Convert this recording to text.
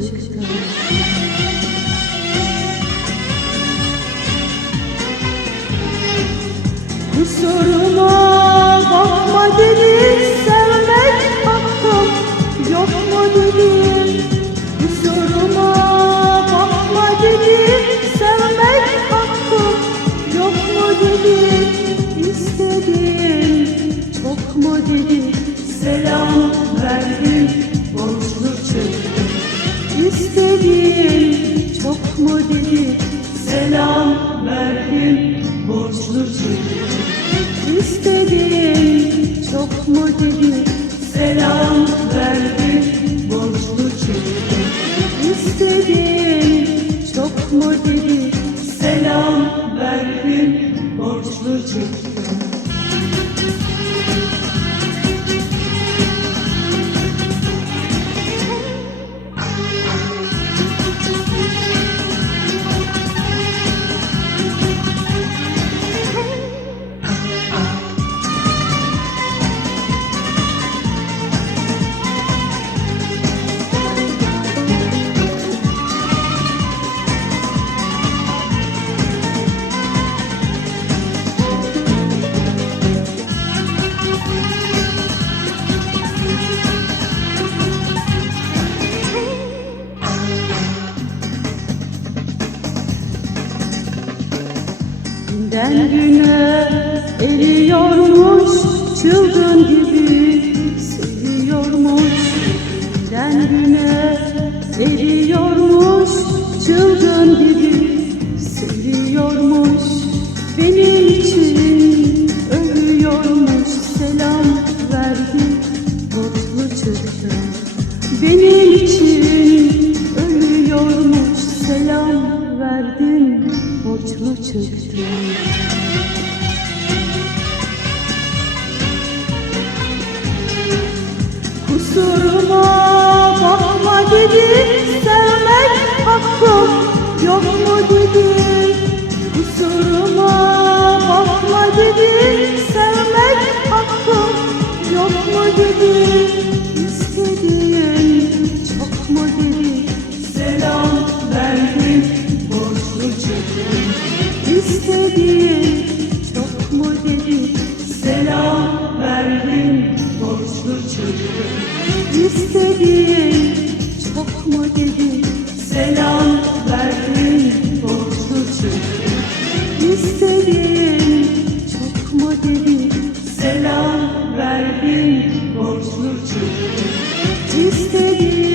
çıktı. Kusuruma bakma dedi, sevmek hakkım yok mu dedi. Kusuruma bakma dedi, sevmek hakkım yok mu dedi. İstediğim çok mu dedi, selam verdim, borçlu çıktım. İstediğim çok mu dedi, selam verdim, borçlu çıktım. İstediğim çok mu dedi, selam verdim, borçlu çıktım. İstediğim çok mu dedi, selam verdim, borçlu çıktım. Günden güne eriyormuş, çılgın gibi seviyormuş. Günden güne eriyormuş, çılgın gibi seviyormuş. Benim için ölüyormuş, selam verdi, mutlu çıktı. Benim için ölüyormuş, selam verdim, borçlu çıktı. Kusuruma bakma dedi, sevmek hakkım yok mu dedi. Kusuruma bakma dedi, sevmek hakkım yok mu dedi. İstediğim çok mu dedi, selam verdim, borçlu çıktım. İstediğim çok mu dedi, selam verdim, borçlu çıktım. İstediğim çok mu dedi, selam verdim, borçlu çıktım. İstediğim çok mu dedi, selam verdim, borçlu çıktım. İstediğim